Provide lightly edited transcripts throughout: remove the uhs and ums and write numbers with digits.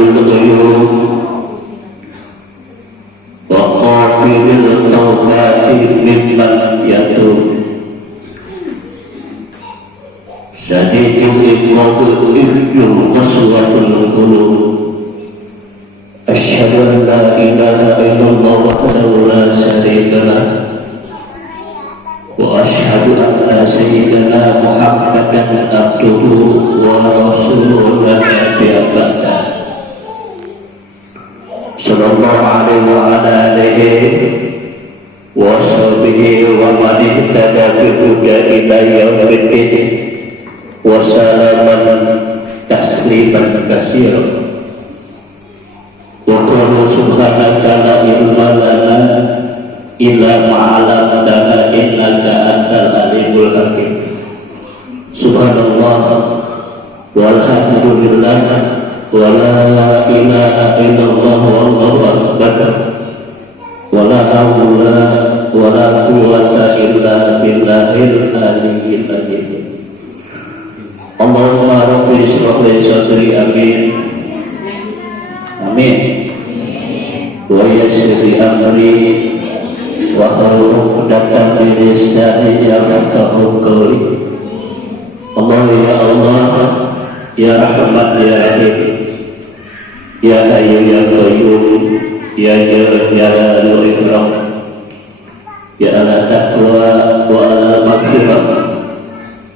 الغيوب وقابل التوبات ممن يتوب شديد العقاب إذ قسوة القلوب أشهد أن لا إله إلا الله وحده لا شريك له وأشهد أن سيدنا محمدا عبده ورسوله لا نبي بعده صلى الله عليه وعلى آله وصحبه ومن اهتدى بهداه إلى يوم الدين وسلم تسليما كثيرا وقالوا سبحانك لا علم لنا إلا ما علمتنا إنك أنت العليم الحكيم Subhanallah walhamdulillah wa la ilaha illallah wallahu akbar wa la hawla wa la quwwata illa billahil aliyyil azim. Allahumma rabbi ishrah li sadri amin amin wa yassir li amri wa hlul 'uqdatam min lisani yafqahu qawli. Allah ya Allah ya Rahman ya Rahim ya Hayyu ya Qayyum ya Jalal Ikram ya ala taqwa wa ala maghfirah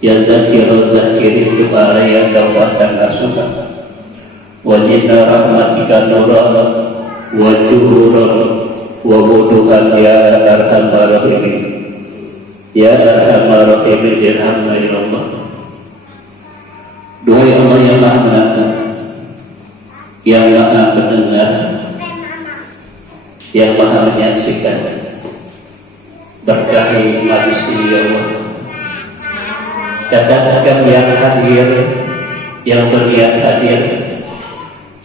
ya Dzakirul Dzakirin kepala yang kekuatan asuhan wajibna rahmatika nuran wa juhuran wa wuduhan ya Arhamar Rahimin ya Arhamar Rahimin irhamna ya Allah. Duhai Allah yang maha menatap, yang maha mendengar, yang maha menyaksikan, berkahi majlis ini ya Allah. Katakan yang hadir, yang berniat hadir,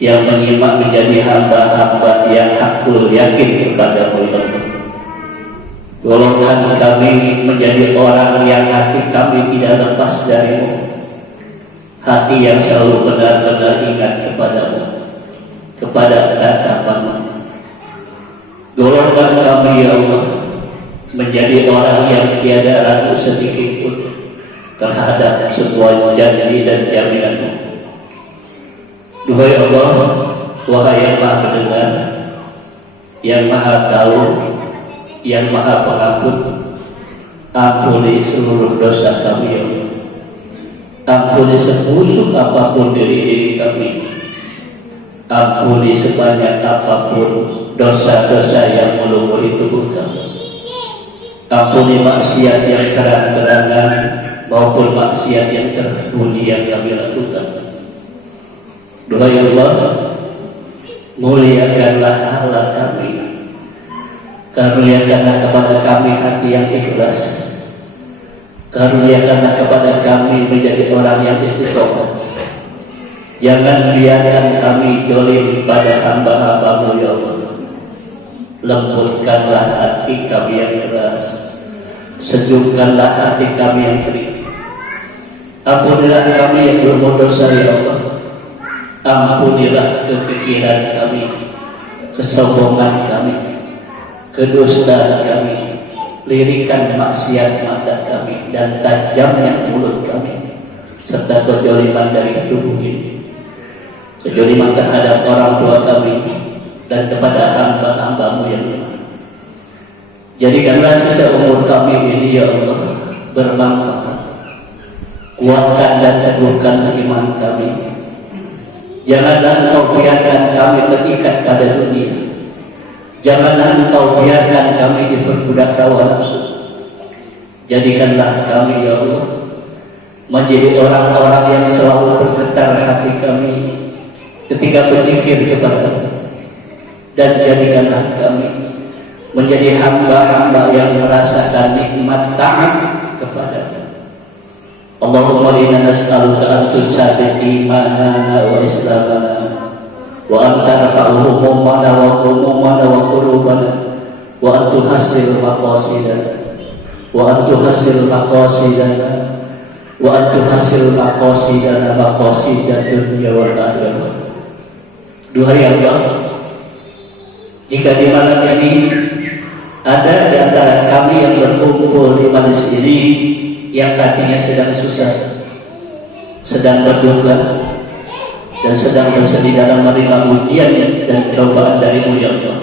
yang menyimak menjadi hamba-hamba yang hakul yakin kepada Allah. Golongkan kami menjadi orang yang hati kami tidak lepas darimu, hati yang selalu benar-benar ingat kepadamu, kepada tatapanmu. Golongkan kami ya Allah menjadi orang yang tiada ragu sedikit pun terhadap sebuah janji dan jaminanmu. Duhai Allah, wahai yang maha mendengar, yang maha tahu, yang maha pengampun, ampuni seluruh dosa kami ya Allah. Ampuni sebusuk apapun diri kami, ampuni sebanyak apapun dosa-dosa yang melumuri tubuh kami, ampuni maksiat yang terang-terangan maupun maksiat yang tersembunyi yang kami lakukan. Duhai Allah, muliakanlah akhlak kami, karuniakanlah kepada kami hati yang ikhlas, karuniakanlah kepada kami menjadi orang yang istiqomah. Jangan biarkan kami zalim pada hamba-hamba-Mu ya Allah. Lembutkanlah hati kami yang keras, sejukkanlah hati kami yang kering. Ampunilah kami yang berdosa ya Allah. Ampunilah kekejian kami, kesombongan kami, kedustaan kami, lirikan maksiat mata kami dan tajamnya mulut kami, serta kezaliman dari tubuh ini, kezaliman terhadap orang tua kami dan kepada hamba-hamba-Mu yang lemah. Jadikanlah sisa umur kami ini ya Allah bermanfaat, kuatkan dan teguhkan iman kami. Janganlah Engkau biarkan kami terikat pada dunia, janganlah Engkau biarkan kami diperbudak hawa nafsu. Jadikanlah kami ya Allah menjadi orang-orang yang selalu bergetar hati kami ketika berzikir kepada-Mu, dan jadikanlah kami menjadi hamba-hamba yang merasakan nikmat taat kepada-Mu. Allahumma inna nas'aluka an tusaddiq imanana wa islamana wa an tarfa'u humumana wa qulubana wa qulubana wa an tuhassil maqasidana wa an tuhassil maqasidana wa an tuhassil maqasidana maqasidat dunya wal akhirah. Duhai Allah, jika di malam ini ada di antara kami yang berkumpul di majelis ini yang hatinya sedang susah, sedang berduka, dan sedang bersedih dalam menerima ujian dan cobaan dari-Mu ya Allah,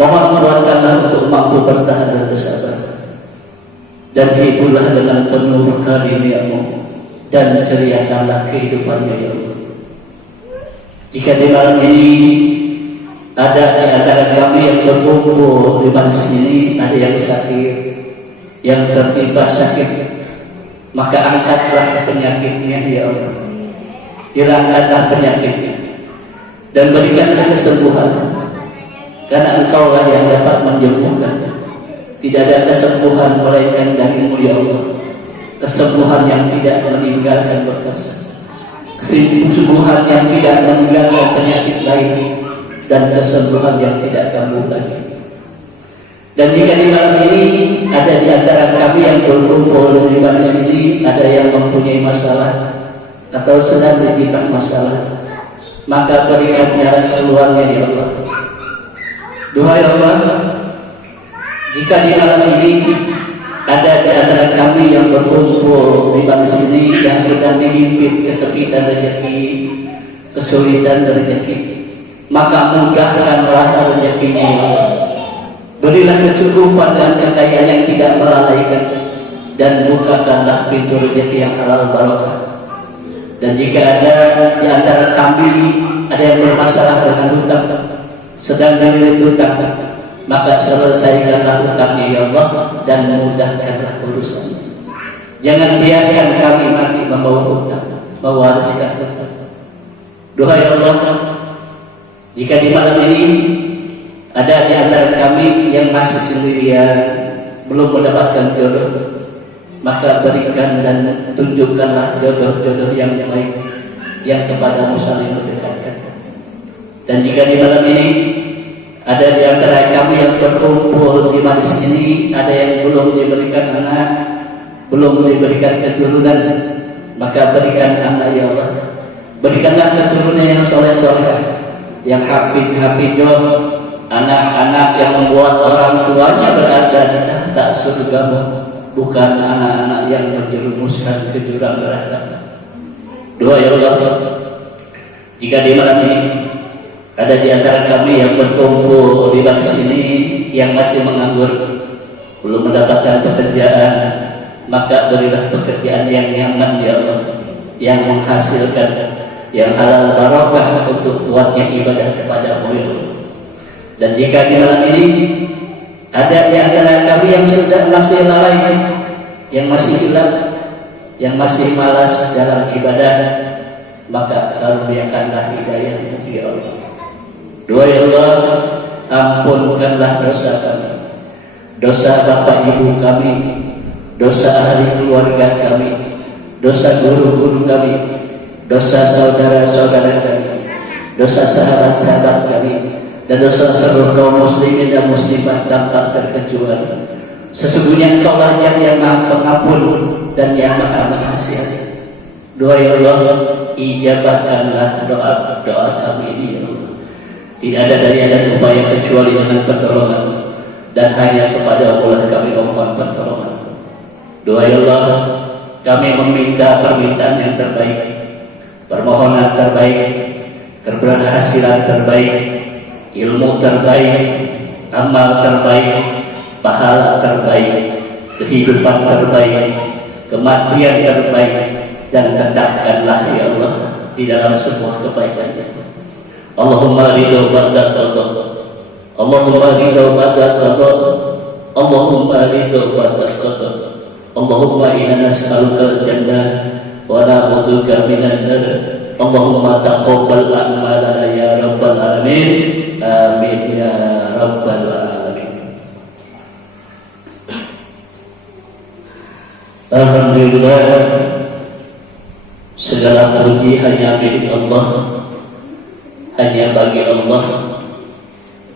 mohon kuatkanlah untuk mampu bertahan dan bersabar, dan hiburlah dengan penuh karunia-Mu, dan ceriakanlah kehidupannya ya Allah. Jika di malam ini ada di antara kami yang berkumpul di majelis ini ada yang sakit, yang tertimpa sakit, maka angkatlah penyakitnya ya Allah, hilangkanlah penyakitnya dan berikanlah kesembuhan, karena Engkaulah yang dapat menyembuhkan. Tidak ada kesembuhan melainkan dari-Mu ya Allah, kesembuhan yang tidak meninggalkan bekas, kesembuhan yang tidak meninggalkan penyakit lain, dan kesembuhan yang tidak kambuh lagi. Dan jika di malam ini ada di antara kami yang berkumpul di majelis ini ada yang mempunyai masalah atau sedang ditimpa masalah, maka berikan jalan keluarnya ya Allah. Duhai Allah, jika di malam ini ada di antara kami yang berkumpul di majelis ini yang sedang dihimpit kesempitan rezeki, kesulitan rezeki, maka mudahkanlah rezekinya ya Allah. Berilah kecukupan dan kekayaan yang tidak melalaikan, dan bukakanlah pintu rezeki yang halal barokah. Dan jika ada di antara kami ada yang bermasalah dengan hutang, sedang dililit hutang, maka selesaikanlah hutangnya ya Allah, dan mudahkanlah urusan. Jangan biarkan kami mati membawa hutang, mewariskan hutang. Duhai Allah, jika di malam ini ada di antara kami yang masih sendirian, belum mendapatkan jodoh, maka berikan dan tunjukkanlah jodoh-jodoh yang baik yang kepada-Mu saling berdekatkan. Dan jika di malam ini ada di antara kami yang berkumpul di majelis ini ada yang belum diberikan anak, belum diberikan keturunan, maka berikan anak ya Allah. Berikanlah keturunan yang soleh-soleh, yang hafid-hafidh, anak-anak yang membuat orang tuanya berada di tahta surga-Mu, bukan anak-anak yang menjerumuskan ke jurang neraka. Doa ya Allah, jika di malam ini ada di antara kami yang berkumpul di majelis ini yang masih menganggur, belum mendapatkan pekerjaan, maka berilah pekerjaan yang nyaman ya Allah, yang menghasilkan, yang halal barokah untuk kuatnya ibadah kepada-Mu ya Allah. Dan jika di malam ini ada di antara kami yang sudah masih lalai, yang masih hilang, yang masih malas dalam ibadah, maka karuniakanlah hidayah-Mu ya Allah. Doa ya Allah, ampunkanlah dosa kami, dosa bapak ibu kami, dosa ahli keluarga kami, dosa guru-guru kami, dosa saudara-saudara kami, dosa sahabat-sahabat kami, dan dosa seluruh kaum muslimin dan muslimat tanpa terkecuali. Sesungguhnya Engkaulah yang Maha Pengampun dan yang Maha Mengasihani. Doa ya Allah, ijabahkanlah doa kami ini ya Allah. Tidak ada daya dan upaya kecuali dengan pertolongan, dan hanya kepada Allah kami mohon pertolongan. Doa ya Allah, kami meminta permintaan yang terbaik, permohonan terbaik, keberhasilan terbaik, ilmu terbaik, amal terbaik, pahala terbaik, kehidupan terbaik, kematian terbaik, dan tetapkanlah ya Allah di dalam sebuah kebaikan. Allahumma ridho ba'da qada, Allahumma ridho ba'da qada, Allahumma ridho ba'da qada, Allahumma inna nas'aluka al-jannah wa na'udzuka minan nar. Allahumma taqabbal a'malana ya rabbal alamin. Amin ya rabbal alamin. Alhamdulillah, segala puji hanya milik Allah, hanya bagi Allah,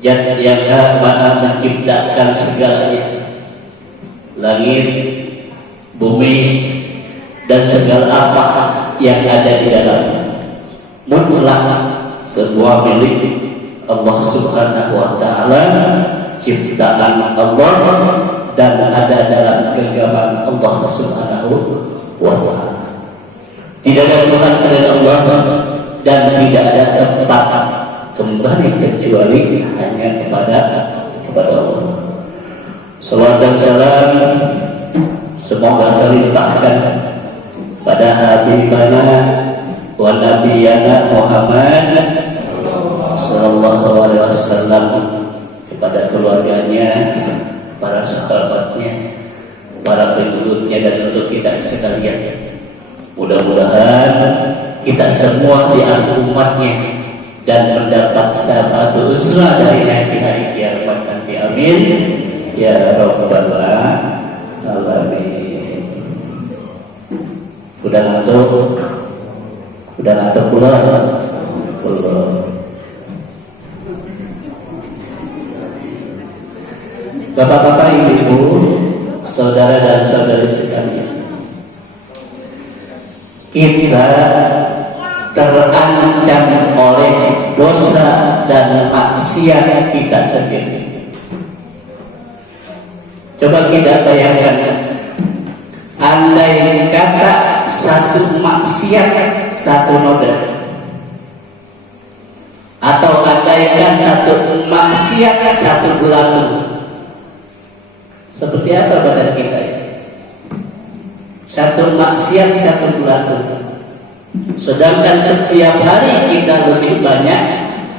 Zat yang Maha menciptakan segalanya, langit, bumi, dan segala apa yang ada di dalamnya. Mutlak semua milik Allah Subhanahu wa Ta'ala, ciptaan Allah, dan ada dalam genggaman Allah Subhanahu wa Ta'ala. Tidak ada Tuhan selain Allah, dan tidak ada tempat kembali kecuali hanya kepada Allah. Salawat dan salam semoga terlimpahkan pada habibana wa nabiyana Muhammad sallallahu alaihi wasallam, kepada keluarganya, para sahabatnya, para pengikutnya, dan untuk kita sekalian. Mudah-mudahan kita semua di akhir umatnya dan mendapat syafaat usra dari hari kiamat nanti. Amin ya rabbal alamin. Udah ngantuk pula. Bapak-bapak, ibu-ibu, saudara dan saudari sekalian, kita terancam oleh dosa dan maksiat kita sendiri. Coba kita bayangkan, andai kata satu maksiat satu noda, atau andaikan satu maksiat satu belatung, seperti apa badan kita ya? Satu maksiat satu belatung. Sedangkan setiap hari kita lebih banyak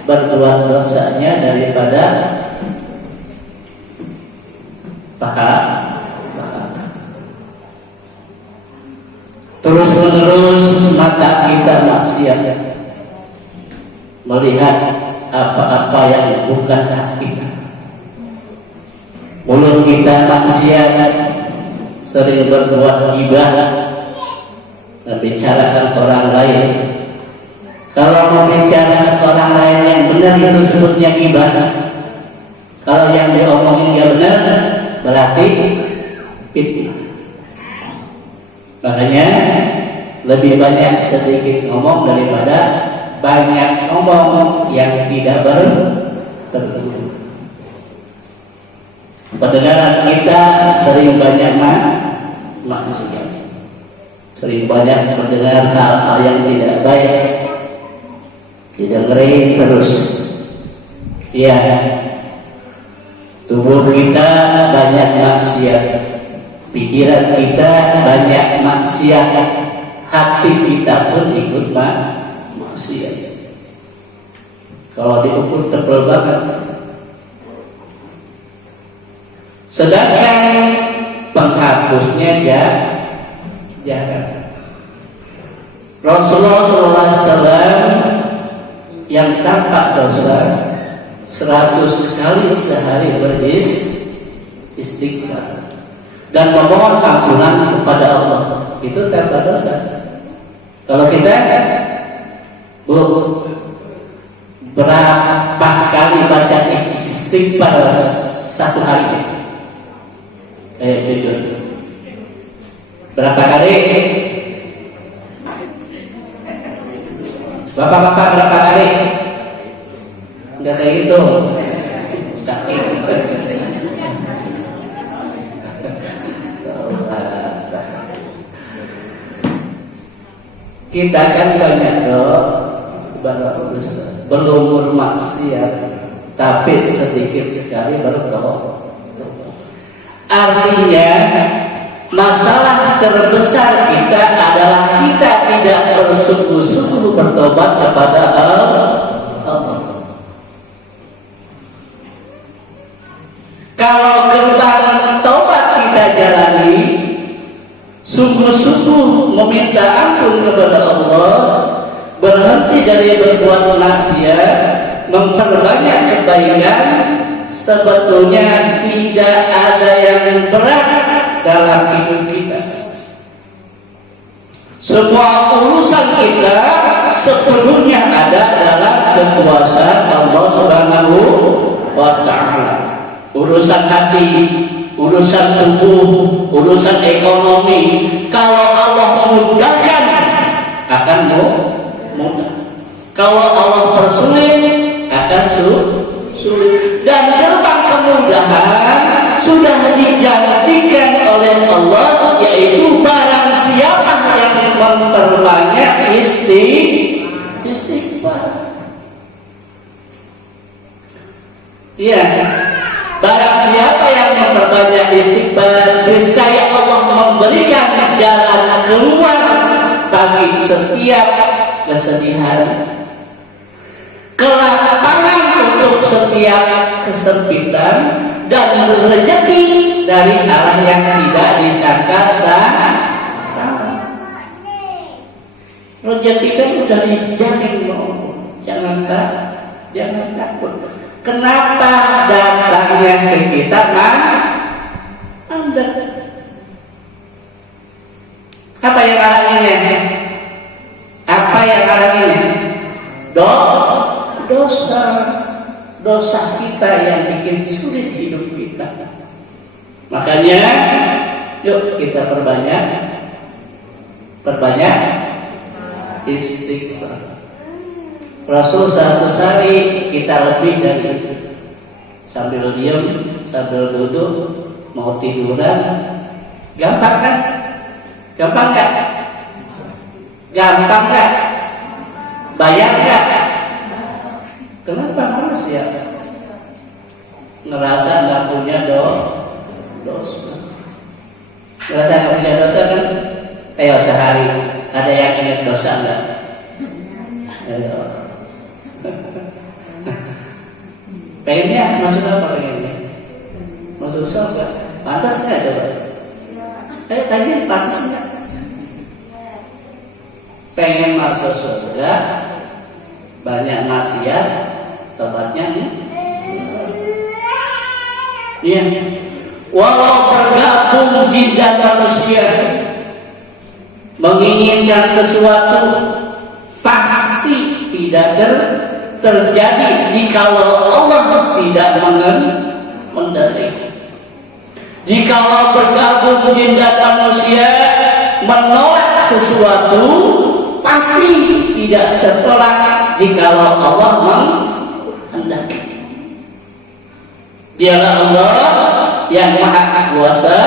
berbuat dosanya daripada pahala. Terus menerus mata kita maksiat, melihat apa-apa yang bukan hak kita. Mulut kita maksiat, sering berbuat ghibah, membicarakan orang lain. Kalau membicarakan orang lain yang benar itu sebutnya ghibah. Kalau yang diomongin dia benar, berarti fitnah. Makanya lebih banyak sedikit ngomong daripada banyak ngomong yang tidak berguna. Pendengaran kita sering banyak maksiat, sering banyak mendengar hal-hal yang tidak baik, didengerin terus. Ya, tubuh kita banyak maksiat, pikiran kita banyak maksiat, hati kita pun ikut maksiat. Kalau diukur tebal banget. Sedangkan penghapusnya jangan. Rasulullah SAW yang tanpa dosa 100 kali sehari beristighfar dan memohon ampunan kepada Allah, itu tanpa dosa. Kalau kita berapa kali baca istighfar satu hari? Jujur, berapa kali? Bapak-bapak berapa kali? Enggak kayak gitu, sakit. Kita kan banyak belum bermaksiat, tapi sedikit sekali bertobat. Artinya masalah terbesar kita adalah kita tidak bersungguh-sungguh bertobat kepada Allah. Kalau gerbang tobat kita jalani, sungguh-sungguh meminta ampun kepada Allah, berhenti dari berbuat maksiat, memperbanyak kebaikan, sebetulnya tidak ada yang berat dalam hidup kita. Semua urusan kita sepenuhnya ada dalam kekuasaan Allah Subhanahu wa Ta'ala. Urusan hati, urusan tubuh, urusan ekonomi, kalau Allah memudahkan akan mudah. Kalau Allah persulit akan sulit. Dan gerbang kemudahan sudah dijanjikan oleh Allah, yaitu barang siapa yang memperbanyak istighfar. Ya, barang siapa yang memperbanyak istighfar, niscaya Allah memberikan jalan keluar bagi setiap kesedihan, kelapangan untuk setiap kesempitan, dan rezeki dari arah yang tidak disangka-sangka. Rezeki kan sudah dijamin, jangan takut. Kenapa datangnya ke kita kan Anda? Apa yang halanginya? Apa yang halanginya? Dosa kita yang bikin sulit hidup kita. Makanya yuk kita perbanyak istighfar. Rasul 100 hari kita lebih dari itu. Sambil diam, sambil duduk, mau tiduran, gampang kan? Gampang nggak? Gampang nggak? Bayar nggak? Kenapa manusia ngerasa nggak punya dosa? Ngerasa nggak punya dosa kan? Ayo sehari ada yang ingat dosa nggak? Ayo. Pengennya masuk apa pengennya? Masuk surga. Pantas nggak coba? Tanya pantas nggak? Pengen masuk surga, banyak maksiat, tobatnya nih. Iya. Walau bergabung jin dan manusia menginginkan sesuatu, pasti tidak terjadi jikalau Allah tidak mengendalikan. Jikalau bergabung jin dan manusia menolak sesuatu, pasti tidak tertolak jikalau Allah menghendaki. Dialah Allah yang Maha Kuasa,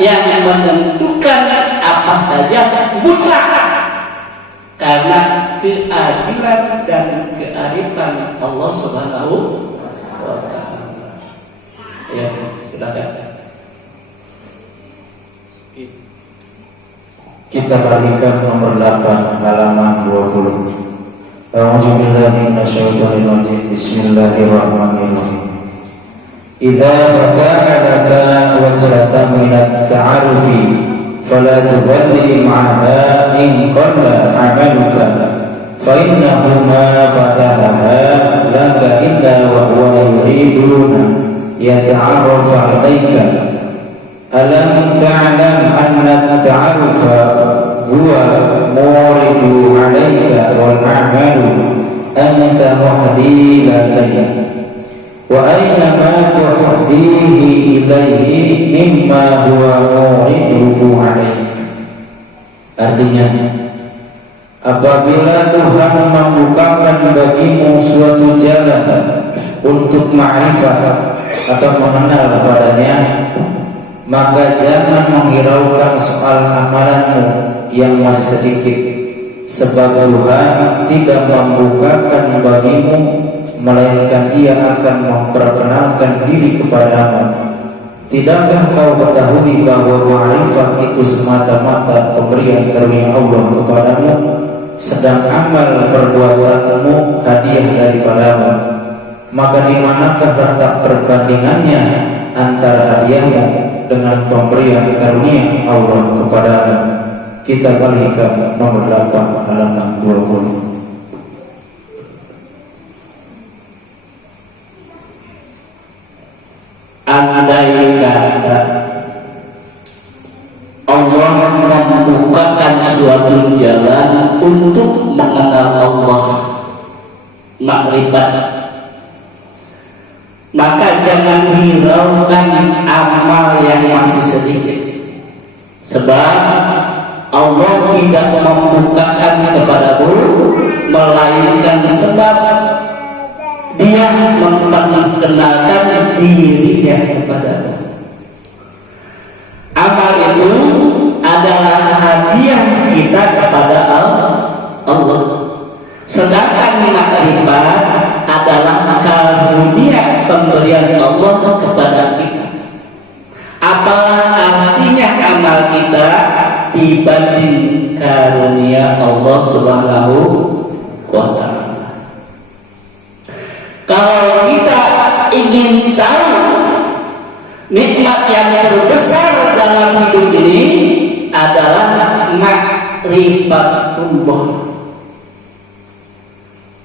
yang menentukan apa saja mutlak, karena keadilan dan kearifan Allah Subhanahu wa Ta'ala. Ya, silakan. Kita balikan nomor 8 halaman 20. A'udzubillahi minasyaitonir rajim. Bismillahirrahmanirrahim. Idza fata'alaka wajratan minat ta'arufi fala tuballi ma'aha in qalla 'amaluka fa innahu ma fatahaha laka illa wa huwa yuriduna yata'arrafu 'alaika. Alam ta'lam anna at-ta'arufa huwa muridu 'alaika wal a'malu anta muhdi ladayya wa aina ma tuhdihi ilaihi mimma huwa muriduhu 'alaika. Artinya, apabila Tuhan membukakan bagimu suatu jalan untuk ma'rifah atau mengenal padanya, maka jangan menghiraukan soal amalanmu yang masih sedikit, sebab Tuhan tidak membukakan bagimu, melainkan Ia akan memperkenalkan diri kepadamu. Tidakkah kau ketahui bahwa ma'rifah itu semata-mata pemberian karunia Allah kepadamu, sedang amal perbuatanmu hadiah daripadamu? Maka di manakah letak perbandingannya antara hadiahmu dengan pemberian karunia Allah kepadamu? Kita balikan nomor 8 halaman 20. Andai kata Allah membukakan suatu jalan untuk mengenal Allah, makrifat, maka jangan hiraukan amal yang masih sedikit, sebab Allah tidak membukakan kepadamu melainkan Sedangkan makrifat adalah karunia pemberian Allah kepada kita. Apalah artinya amal kita dibanding karunia Allah Subhanahu wa ta'ala. Kalau kita ingin tahu nikmat yang terbesar dalam hidup ini adalah ma'rifatullah.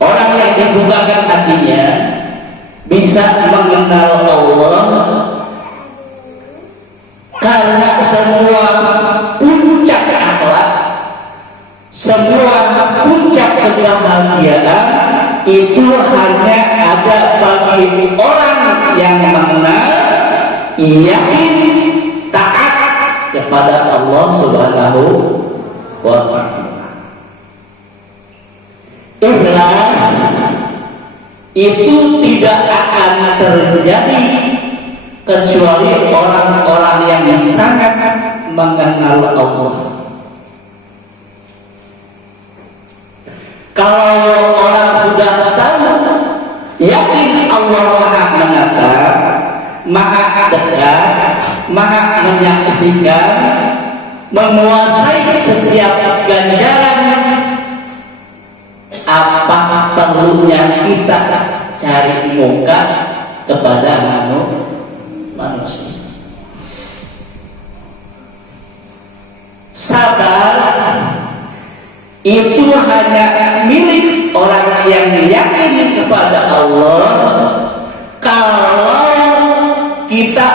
Orang yang dibukakan hatinya bisa mengenal Allah, karena semua puncak akhlak, semua puncak kebahagiaan itu hanya ada bagi orang yang mengenal, yakin, taat kepada Allah Subhanahu wa ta'ala. Ikhlas itu tidak akan terjadi kecuali orang-orang yang sangat mengenal Allah. Kalau orang sudah tahu, yakin Allah Maha menatap, Maha dekat, Maha menyaksikan, menguasai setiap ganjaran, apa perlunya kita cari muka kepada manusia? Sabar itu hanya milik orang yang yakin kepada Allah. Kalau kita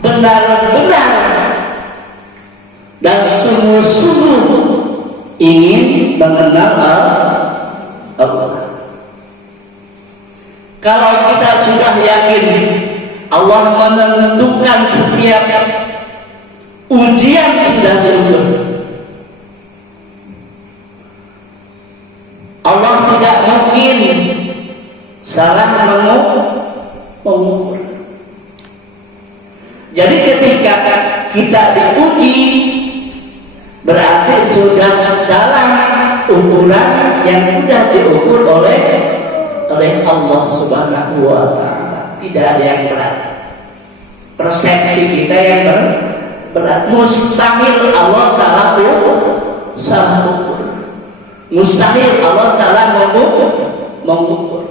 benar-benar dan sungguh-sungguh ingin mengenal Allah. Kalau kita sudah yakin Allah menentukan setiap ujian sudah diukur, Allah tidak mungkin salah mengukur. Jadi ketika kita diuji, berarti sudah dalam ukuran yang sudah diukur oleh Allah Subhanahu wa ta'ala. Tidak ada yang berat. Persepsi kita yang berat. Mustahil Allah salah ukur. Mustahil Allah salah mengukur.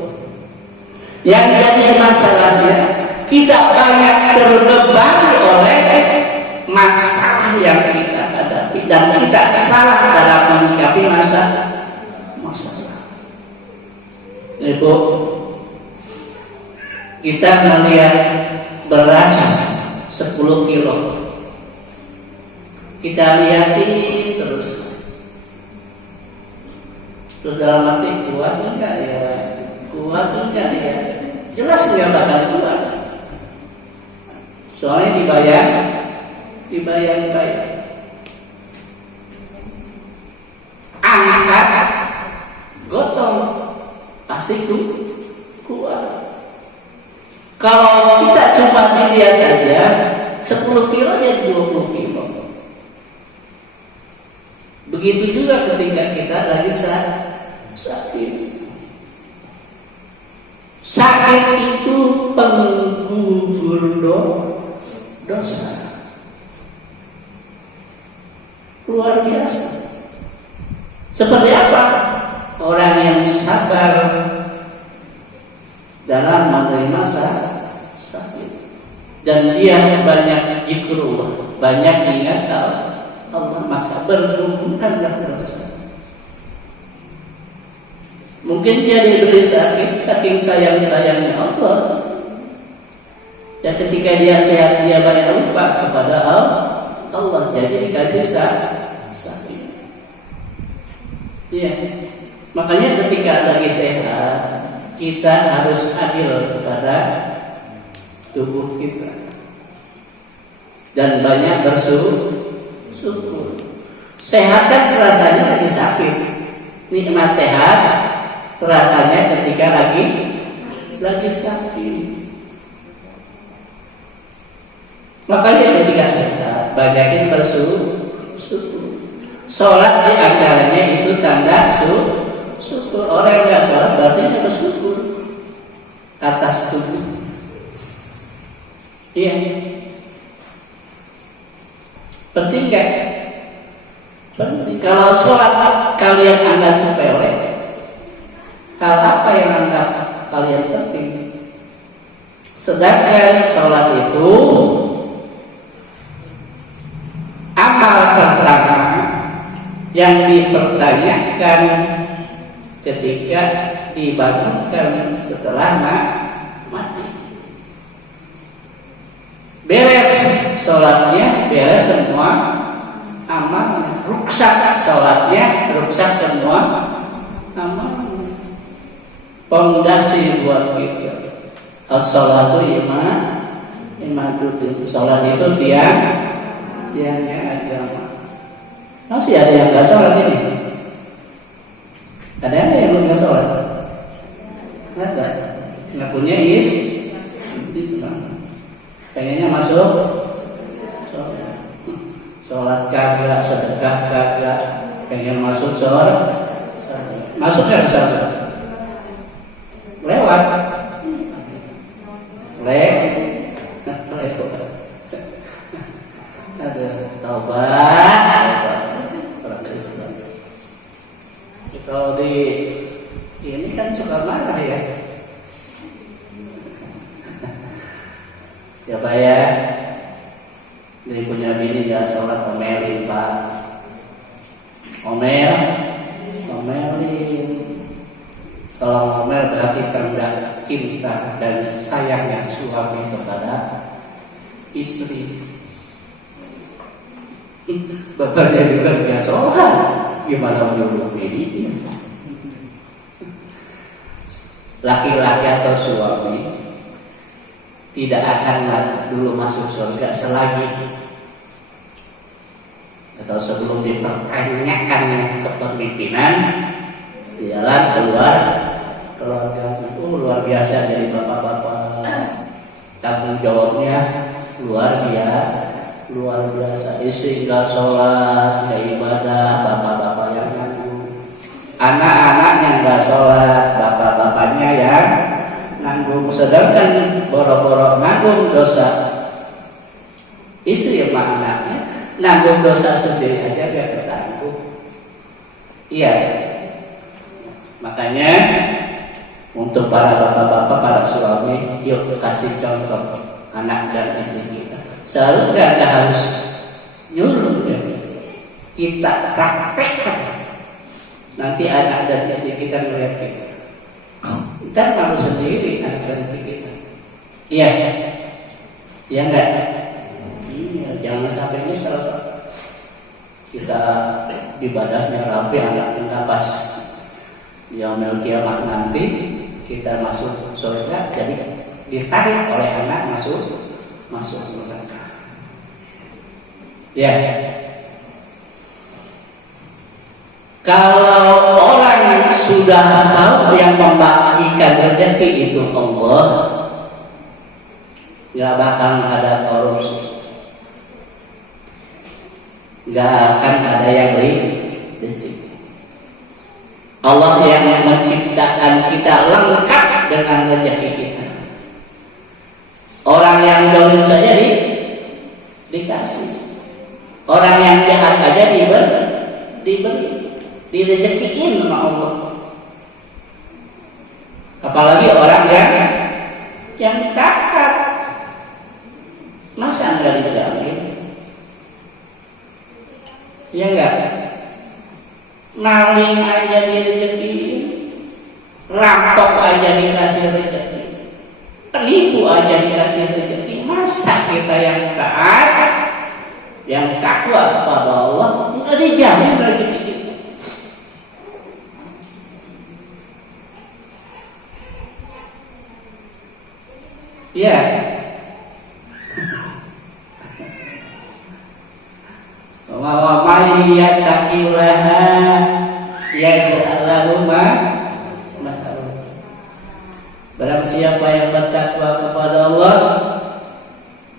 Yang jadi masalahnya, kita banyak terbebani oleh masalah yang kita hadapi, dan kita salah dalam menyikapi masalah. Ibu, kita melihat beras 10 kilo, kita lihatin terus dalam arti kuat enggak ya, jelas nggak bakal kuat, soalnya dibayar. Angkat, gotong, pasti kuat. Kalau kita cuma dilihat aja, 10 kilo ya 20 kilo. Begitu juga ketika kita lagi sakit. Sakit itu penggugur dosa. Luar biasa. Seperti apa orang yang sabar dalam menerima sakit, dan dia banyak zikrullah, banyak ingat Allah, maka bergugurkanlah dosa. Mungkin dia diberi sakit saking sayangnya Allah, dan ketika dia sehat dia banyak lupa kepada Allah, jadi dikasih sakit. Iya. Makanya ketika lagi sehat, kita harus adil kepada tubuh kita dan banyak bersyukur. Sehat kan terasanya lagi sakit, nikmat sehat terasanya ketika lagi sakit. Makanya ketika sehat banyakin bersyukur. Sholat di antaranya itu tanda syukur. Syukur. Orang yang nggak sholat berarti dia bersyukur atas tubuh. Iya. Penting gak? Penting. Kalau sholat kalian anggap sepele, hal apa yang anggap kalian penting? Sedangkan sholat itu amal pertama yang dipertanyakan ketika dibangunkan setelah mati. Beres sholatnya, beres semua amalnya. Ruksak sholatnya, ruksak semua amalnya. Pondasi buat kita. As-sholatu imaduddin. Sholat itu tiangnya agama. Masih ada yang nggak sholat ini? Ada yang nggak sholat? Ada. Nggak punya Islam. Pengennya masuk sholat kagak, sedekah kagak, pengen masuk sholat. Masuk nggak bisa? Lewat. Ada taubat. Kalau di ini kan suka marah ya. Ya Pak ya, dia punya bini gak sholat, omelin Pak. Omelin. Kalau ngomel berarti tanda cinta dan sayangnya suami kepada istri. Bapaknya juga gak sholat, gimana menyuruh bini? Laki-laki atau suami tidak akan dulu masuk surga selagi atau sebelum dipertanyakan kepemimpinan di dalam keluar keluarga. Itu luar biasa dari bapak-bapak, tanggung jawabnya luar biasa. Istri nggak sholat, nggak ibadah, bapak-bapak yang nanggung. Anak-anaknya nggak sholat, bapak-bapaknya yang nanggung. Sedangkan boro-boro nanggung dosa istri sama anaknya, nanggung dosa sendiri aja biar tertanggung. Iya. Makanya untuk para bapak-bapak, para suami, yuk kasih contoh anak dan istri kita. Selalu nggak harus nyuruh ya. Kita praktekkan. Nanti anak dan istri kita melihat kita. Kita malu sendiri anak dan istri kita. Iya. Iya enggak? Iya, jangan sampai nyesel. Kita ibadahnya rapi, anaknya nggak pas. Yaumul kiamat nanti kita masuk surga, jadi ditarik oleh anak masuk neraka. Ya. Kalau orang sudah tahu yang membagikan rezeki itu Allah, nggak bakal ada korupsi, nggak akan ada yang licik. Allah yang menciptakan kita lengkap dengan rezeki kita. Orang yang zalim saja dikasih. Orang yang jahat aja diberi, direzekiin sama Allah. Apalagi orang yang taat, masa nggak dijamin? Ya enggak? Maling aja direzekiin, rampok aja dikasih rezeki, penipu aja dikasih rezeki. Masa kita yang taat, yang takwa kepada Allah nggak dijamin rezeki kita? Ya. Wa may yattaqillaha yaj'al lahu Barang siapa yang bertakwa kepada Allah,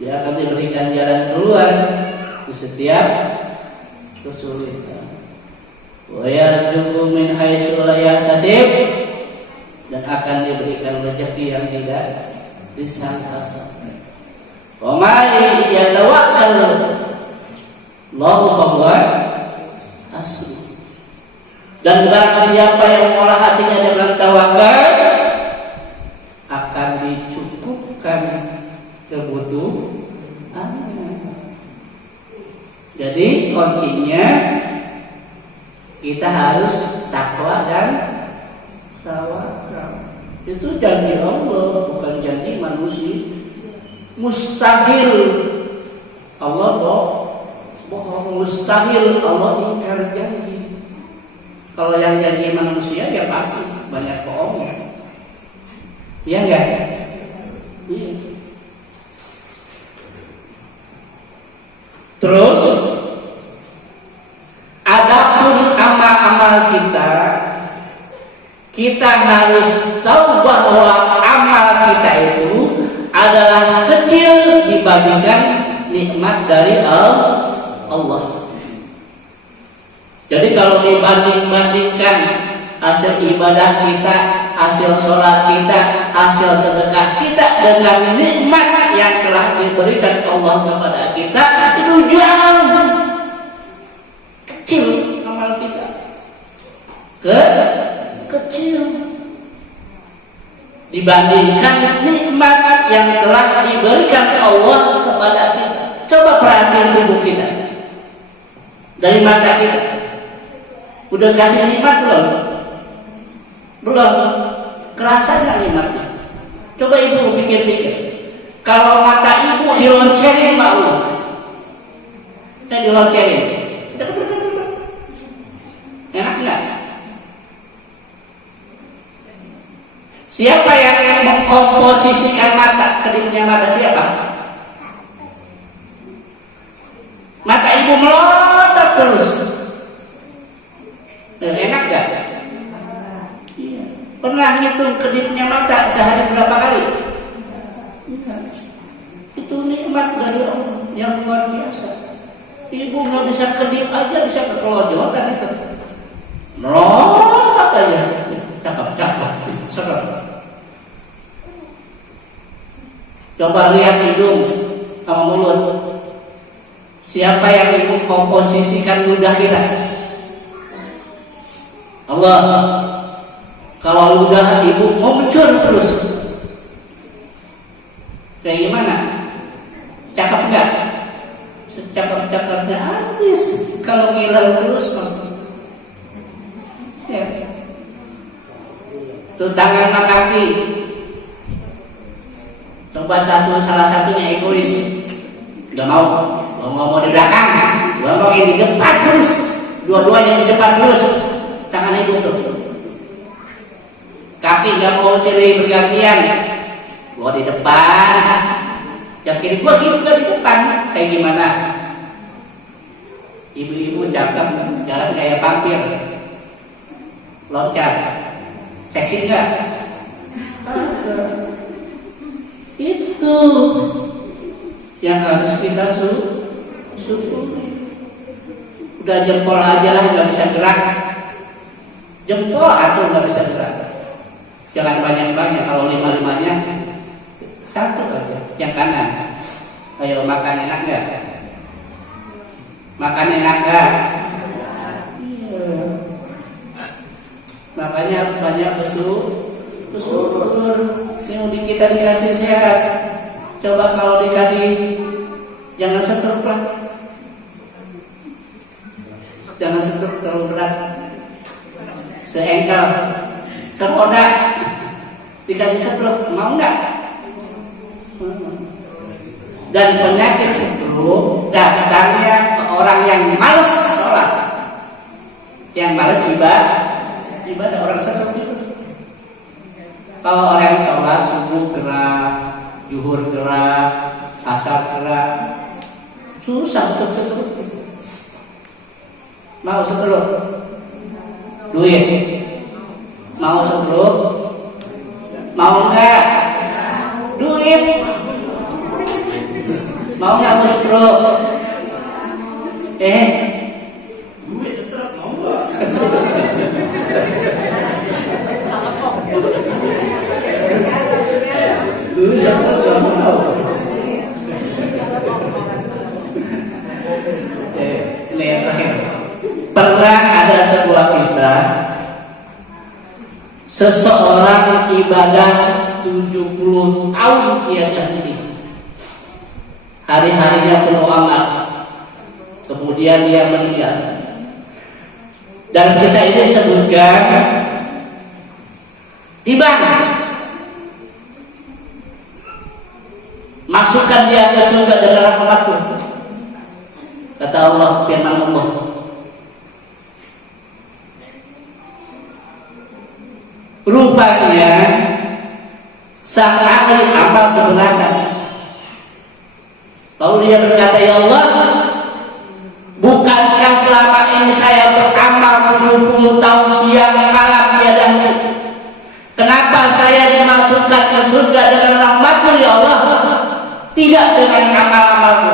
dia akan diberikan jalan keluar di setiap kesulitan. Wa wa yarzuqhu min haitsu la yahtasib, dan akan diberikan rezeki yang tidak disangka-sangka. Wa may yatawakkal Allahu fahuwa hasbuh. Dan barang siapa yang mengolah hatinya dengan tawakal, akan dicukupkan kebutuhan. Jadi kuncinya kita harus takwa dan tawakal. Itu janji Allah, bukan janji manusia. Mustahil Allah bohong, mustahil Allah ingkar janji. Kalau yang janji manusia ya pasti banyak bohongnya. Iya enggak? Iya. Terus adapun amal-amal kita harus tahu bahwa amal kita itu adalah kecil dibandingkan nikmat dari Allah. Jadi kalau dibandingkan hasil ibadah kita, hasil sholat kita, hasil sedekah kita dengan nikmat yang telah diberikan Allah kepada kita, itu jauh kecil amal kita. Kecil dibandingkan nikmat yang telah diberikan Allah kepada kita. Coba perhatian tubuh kita, dari mata kita. Udah kasih nikmat belum? Belum. Kerasa gak nikmatnya? Coba ibu pikir-pikir. Kalau mata ibu diloncerin sama Allah, kita diloncerin, enak gak? Siapa yang mengkomposisikan mata, kedipnya mata siapa? Mata ibu melotot terus. Enak gak? Iya. Pernah ngitung kedipnya mata sehari berapa kali? Iya. Itu nikmat dari Allah yang luar biasa. Ibu nggak bisa kedip aja bisa kekelojotan itu. Melotot aja. Cakep. Serem. Coba lihat hidung sama mulut. Siapa yang mengkomposisikan ludah kita? Allah. Kalau ludah ibu muncul terus, kayak gimana? Cakep enggak? Secakep-cakepnya artis. Kalau ngiler terus, ya. Tuh tangan sama kaki. Coba salah satunya egois, nggak mau di belakang, gua mau di depan terus, dua-duanya di depan terus, tangan ibu tuh, kaki nggak mau seri bergantian, gua di depan, yang kiri gua juga di depan, kayak gimana? Ibu-ibu cakep, jalan kayak vampir, loncat, seksi nggak? Itu yang harus kita syukuri. Udah jempol aja lah nggak bisa gerak, jempol atau nggak bisa gerak. Jangan banyak-banyak, kalau 5-5-nya satu aja, yang kanan. Ayo makan enak nggak? Makan enak nggak? Iya. Makanya harus banyak bersyukur. Yang kita dikasih sehat. Coba kalau dikasih, jangan setruk lah. Jangan setruk terlalu berat. Seengkel, seroda, dikasih setruk, mau nggak? Dan penyakit setruk datangnya ke orang yang malas sholat, yang malas ibadah orang setruk itu. Kalau orang sholat subuh gerak, zuhur gerak, asar gerak, susah untuk setruk. Mau setruk? Duit? Mau setruk? Mau enggak? Duit? Mau enggak mau setruk? Duit setruk mau enggak? pemirsa, seseorang ibadah 70 tahun tiada henti, hari-harinya penuh amal, kemudian dia meninggal. Dan kisah ini disebutkan tiba masukkan dia ke surga dengan rahmatku, kata Allah, firman Allah. Rupanya sang ahli amal kebenaran, lalu dia berkata, ya Allah, bukankah selama ini saya beramal 70 tahun siang malam tiada henti? Kenapa saya dimasukkan ke surga dengan rahmat-Mu ya Allah, tidak dengan amal-amalku?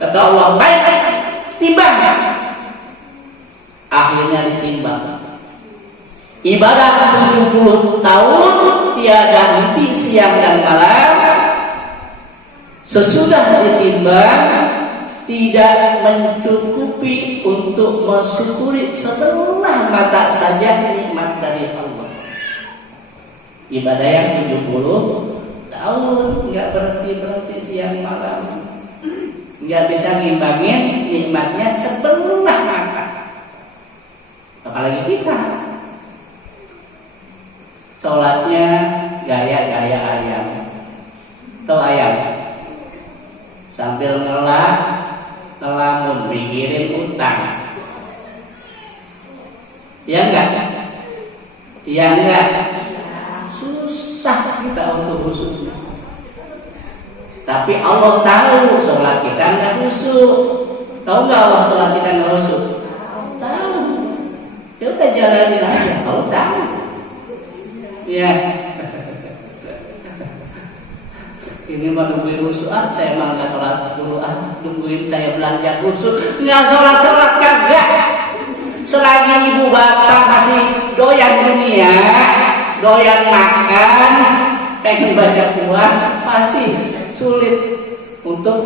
Kata Allah, baik, timbang. Akhirnya ditimbang. Ibadah 70 tahun tiada henti siang dan malam, sesudah ditimbang tidak mencukupi untuk mensyukuri sebelah mata saja nikmat dari Allah. Ibadah yang 70 tahun nggak berhenti siang malam, nggak bisa ngimbangin nikmatnya sebelah mata. Apalagi kita sholatnya gaya-gaya ayam. Tahu ayam? Sambil ngelamun mikirin utang. Ya enggak? Ya enggak? Susah kita untuk khusyuk. Tapi Allah tahu sholat kita enggak khusyuk. Tahu enggak Allah sholat kita enggak khusyuk? Tahu. Ya udah jalanin aja. Allah tahu. Ya. Ini mah nungguin khusyuk, saya emang nggak sholat dulu, nungguin saya belanja khusyuk, nggak sholat kagak. Selagi ibu bapak masih doyan dunia, doyan makan, pengen baca Quran, pasti sulit untuk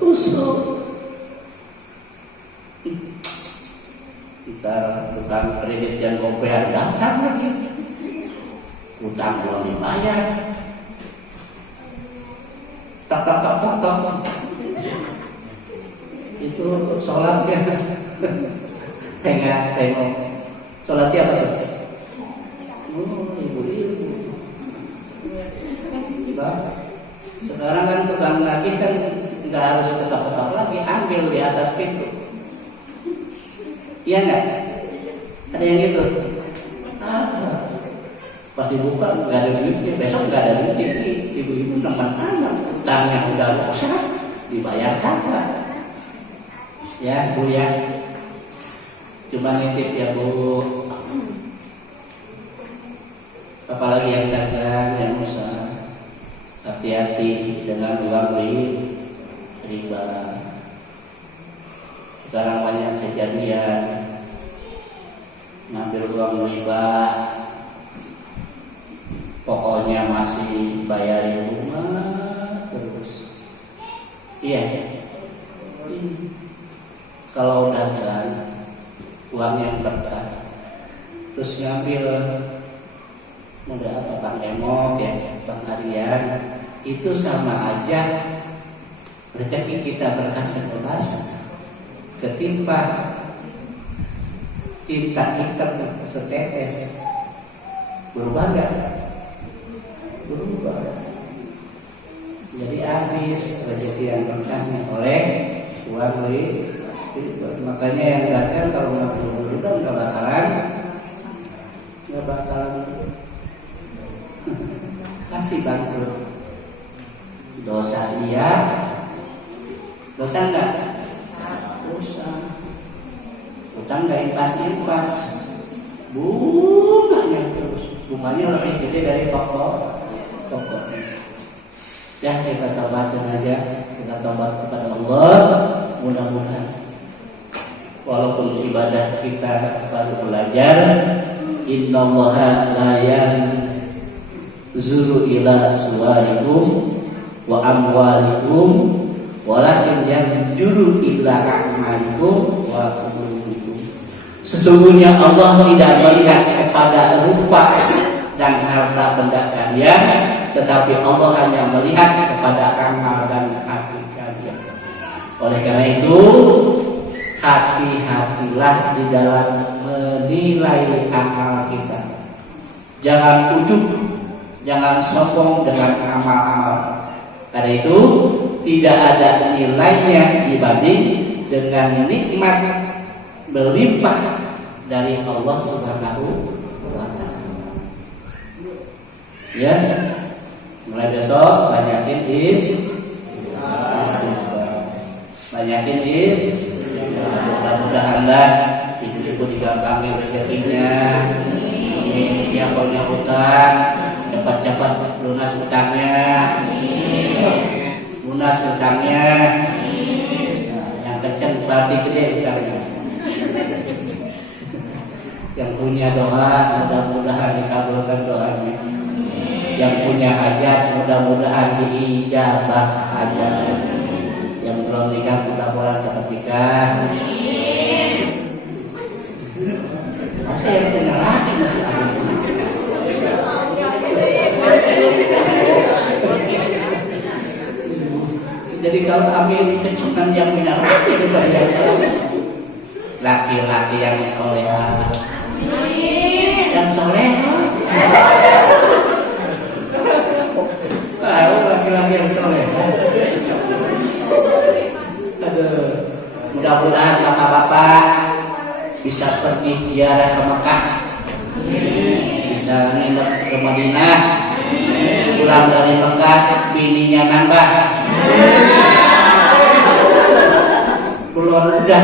khusyuk. Kita bukan kredit yang kopian datang lagi, utang belum dibayar. Tak itu sholatnya tengok sholat siapa tuh? Oh, ibu-ibu. Sekarang kan tukang lagi kan nggak harus ketok-ketok lagi, ambil di atas pintu. Iya nggak? Ada yang gitu? Pas dibuka nggak ada duitnya, besok nggak ada duitnya. Ibu-ibu teman-teman utangnya udah rusak, dibayarkan lah. Ya Bu ya, cuma nitip ya Bu. Apalagi yang dagang, yang usaha, hati-hati dengan uang riba. Sekarang banyak kejadian ngambil uang riba, pokoknya masih bayarin rumah terus. Iya. Kalau dagang uang yang berkah, terus ngambil mudah apa Bang Emok ya, Bang Aryan, itu sama aja rezeki kita berkah 11 ketimpa tinta hitam setetes. Berubah nggak? Berubah. Jadi habis rezeki yang berkahnya oleh uang riba. Makanya yang dagang kalau nggak riba nggak bakalan kasih bangkrut. Dosa iya, dosa enggak? Dosa. Utang nggak impas, bunganya terus, bunganya lebih gede dari pokok. Ya kita tobatkan aja, kita tobat kepada Allah, mudah-mudahan. Walaupun ibadah kita baru belajar, innallaha la yanzuru ila suwarikum wa amwalikum walakin yanzuru ila a'malikum wa qulubikum. Sesungguhnya Allah tidak melihat kepada rupa dan harta benda kalian, tetapi Allah hanya melihat kepada amal dan hati kalian. Oleh karena itu, hati-hatilah di dalam menilai amal kita. Jangan ujub, jangan sombong dengan amal-amal. Karena itu tidak ada nilainya dibanding dengan nikmat berlimpah dari Allah Subhanahu wa Ta'ala. Ya, mulai besok banyakin banyakin mudah-mudahan ibu-ibu digampangin rezekinya, yang punya hutang cepat-cepat lunas hutangnya, yang kenceng berarti gede hutangnya. Yang punya doa mudah-mudahan dikabulkan doanya. Yang punya hajat mudah-mudahan diijabah hajatnya. Yang belum nikah mudah-mudahan cepat nikah. Masa yang punya laki masih ada. Jadi kalau amin kecengan yang punya laki bukan yang laki-laki yang soleha. Yang soleha. Laki-laki yang soleha. Mudah-mudahan bapak-bapak bisa pergi ziarah ke Mekah, bisa nginep ke Madinah, pulang dari Mekah bininya nambah. Kulon udah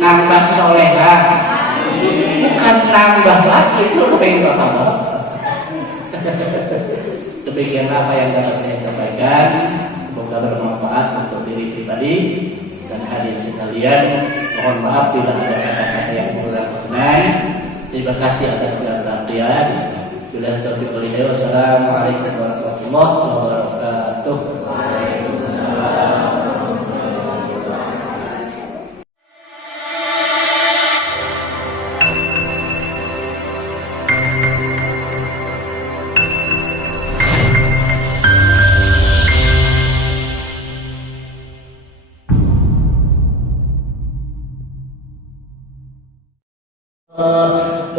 nambah soleha, bukan nambah lagi, itu lebih bapak. Demikian apa yang dapat saya sampaikan. Semoga bermanfaat untuk diri pribadi dan hadirin sekalian. Mohon maaf bila ada kata-kata yang kurang berkenan. Terima kasih atas segala perhatian. Bila taufiq wal hidayah. Wassalamualaikum warahmatullahi wabarakatuh.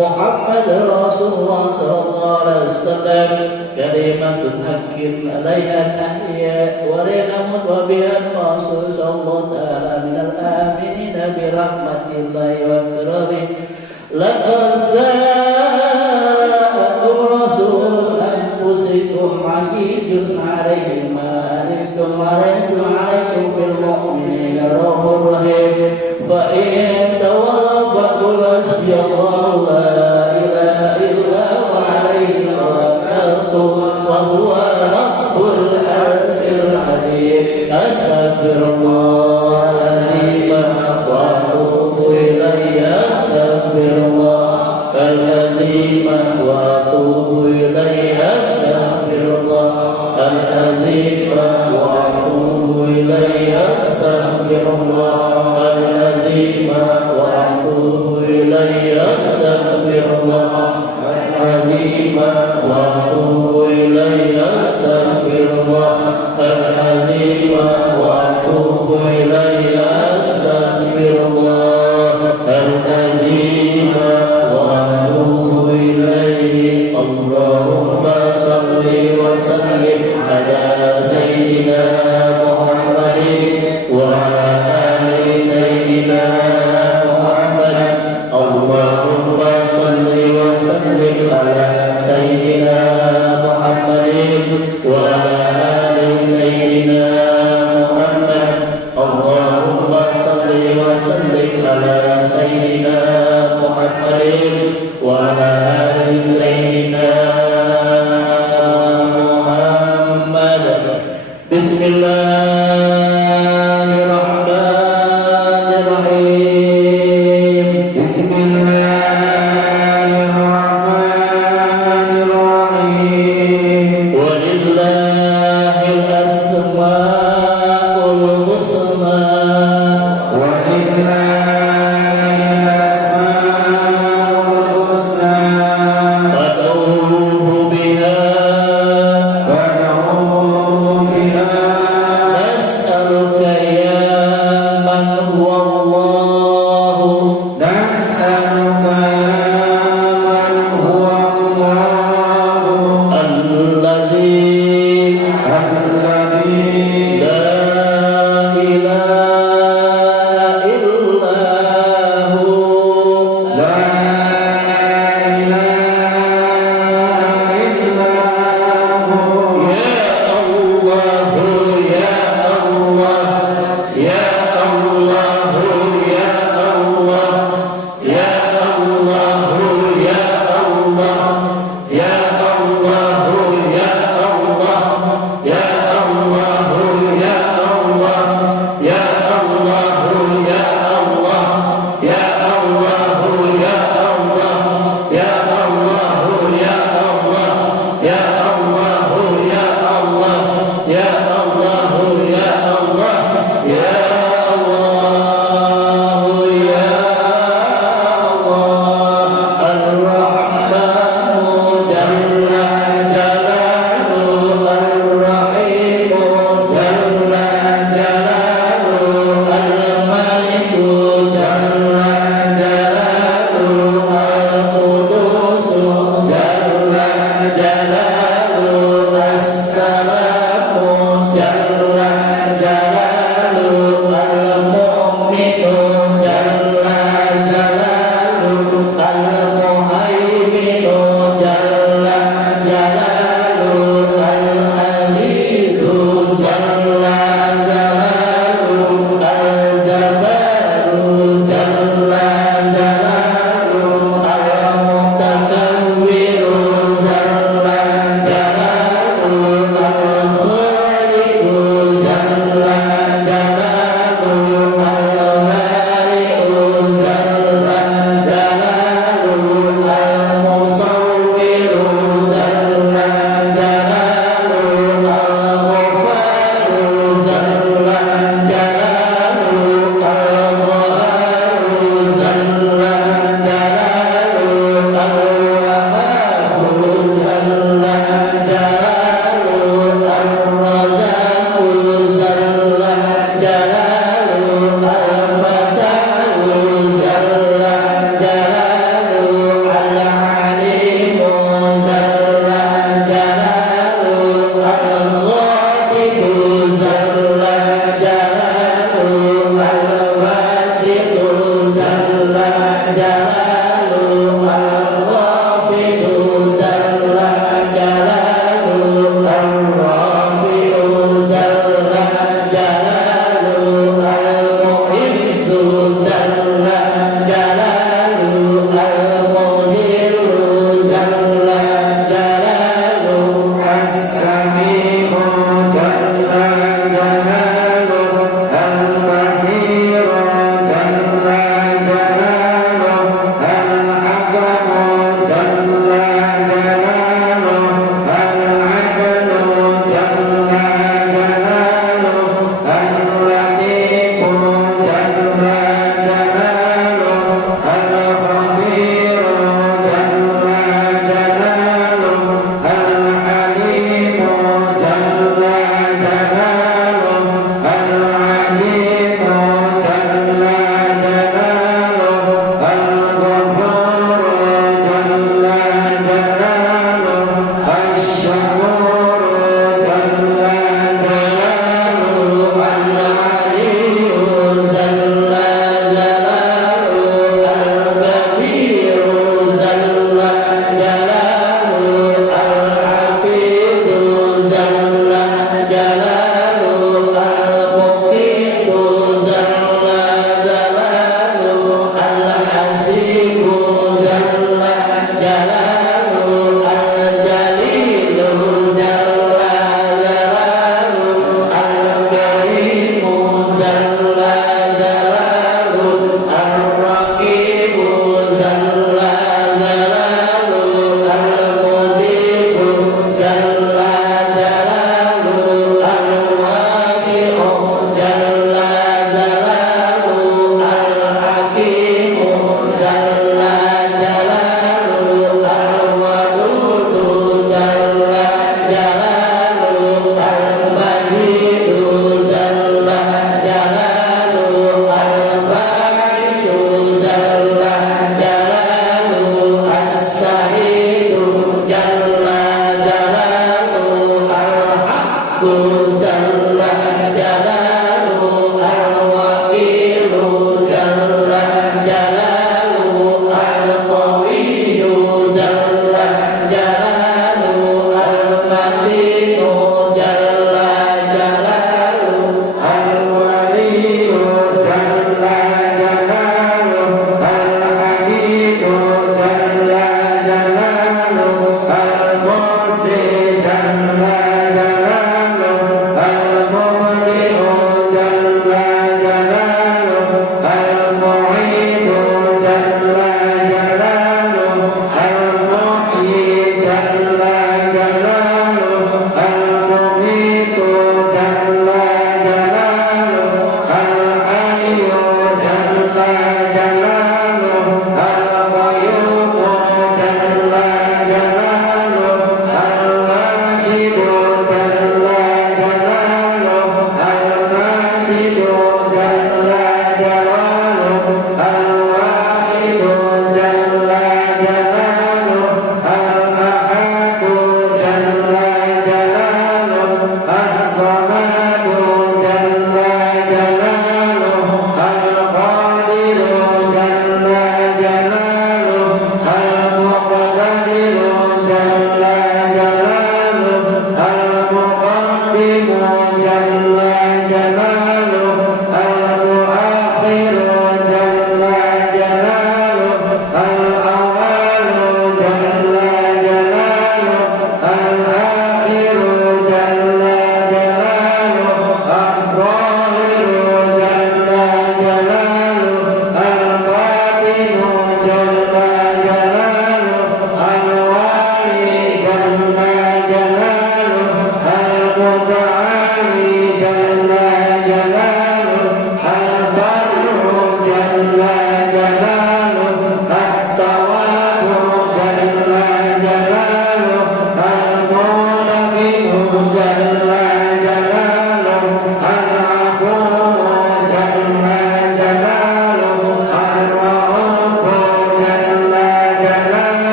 Muhammad Rasulullah sallallahu alaihi wasallam kalimatun hakim alaiha tahya wa lanamut wa bihan Rasul sallallahu ta'ala minal aminin bi rahmatillahi wa ikrami laqad ja'akum rasul anfusikum azizun alaihi ma anittum harisun alaikum bil mu'minina rahmur rahim fa in tawallaw faqul hasbiyallahu la ilaha illa huwa alaihi tawakkaltu wa huwa rabbul arsyil azim. Astaghfirullahaladzim wa atubu ilaihi. Astaghfirullahaladzim wa atubu ilaihi. Astaghfirullahaladzim wa atubu ilaihi. Astaghfirullahaladzim wa atubu ilaihi. Astaghfirullahaladzim wa atubu ilaihi. Astaghfirullahaladzim wa atubu ilaihi. Astaghfirullahaladzim wa atubu ilaihi. Allahumma salli wa sallim ala sayyidina Muhammadin wa ala ali sayyidina Muhammadin. Allahumma salli wa sallim ala sayyidina Muhammadin wa ala ali sayyidina Muhammad. Allahumma salli wa sallim ala sayyidina Muhammadin wa ala ali sayyidina Muhammad. Bismillahirrahmanirrahim. Bismillahirrahmanirrahim. Walillahil asmaul husna. Walillahi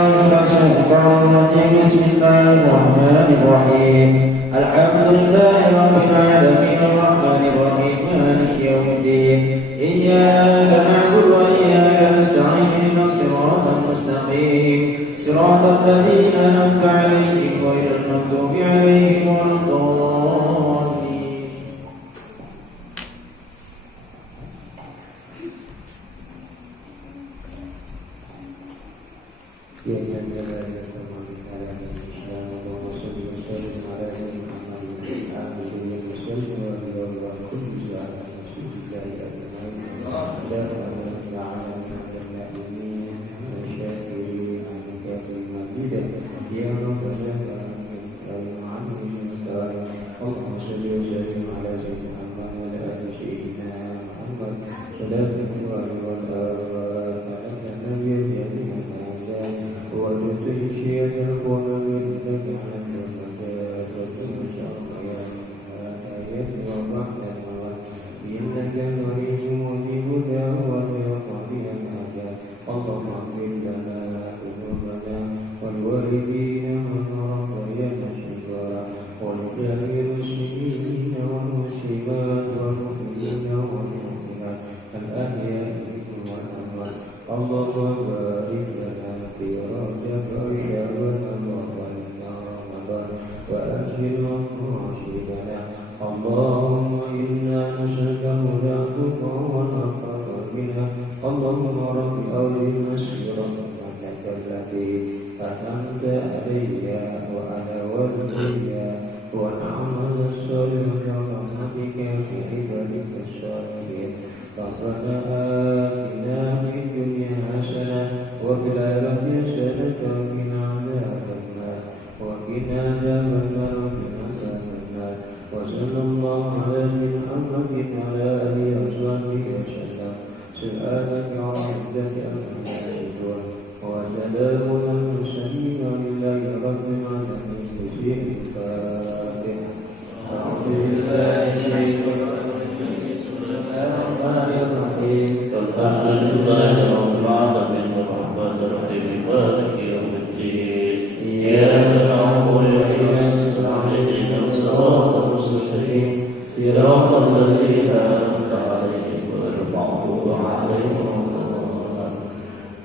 بالله من الشيطان الرجيم بسم الله الرحمن الرحيم الحمد لله رب العالمين الرحمن الرحيم مالك يوم الدين إياك نعبد وإياك نستعين اهدنا الصراط المستقيم صراط الذين أنعمت عليهم غير المغضوب عليهم ولا الضالين.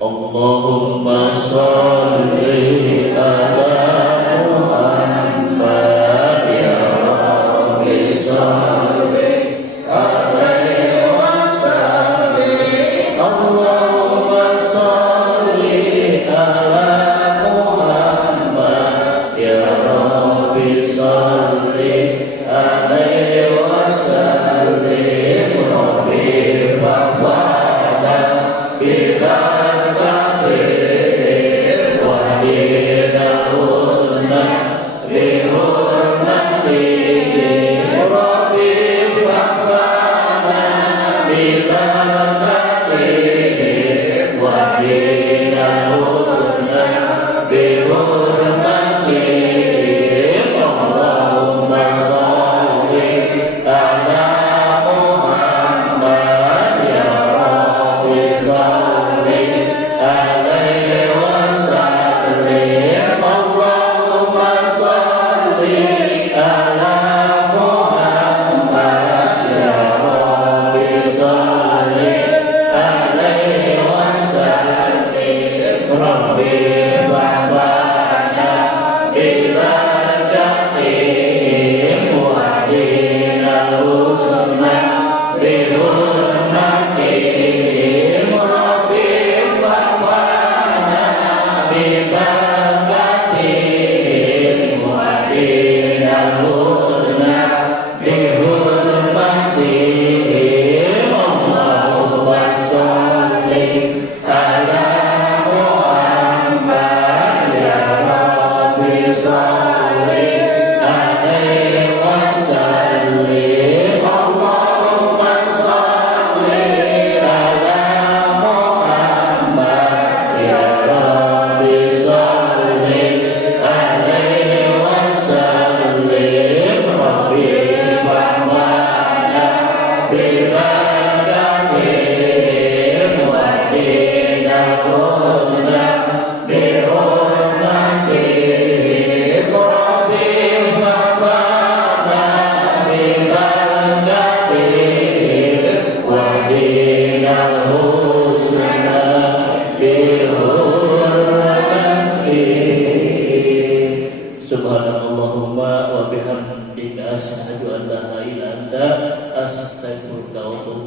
Allahumma salli ala Muhammad ya Rabbi salli alaihi wa sallim. Allahumma salli ala Muhammad ya Rabbi salli alaihi wa sallim. Rabbi ba'da bila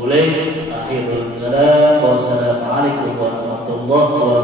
ilaih. Akhirul kalam. Wassalamualaikum warahmatullahi wabarakatuh.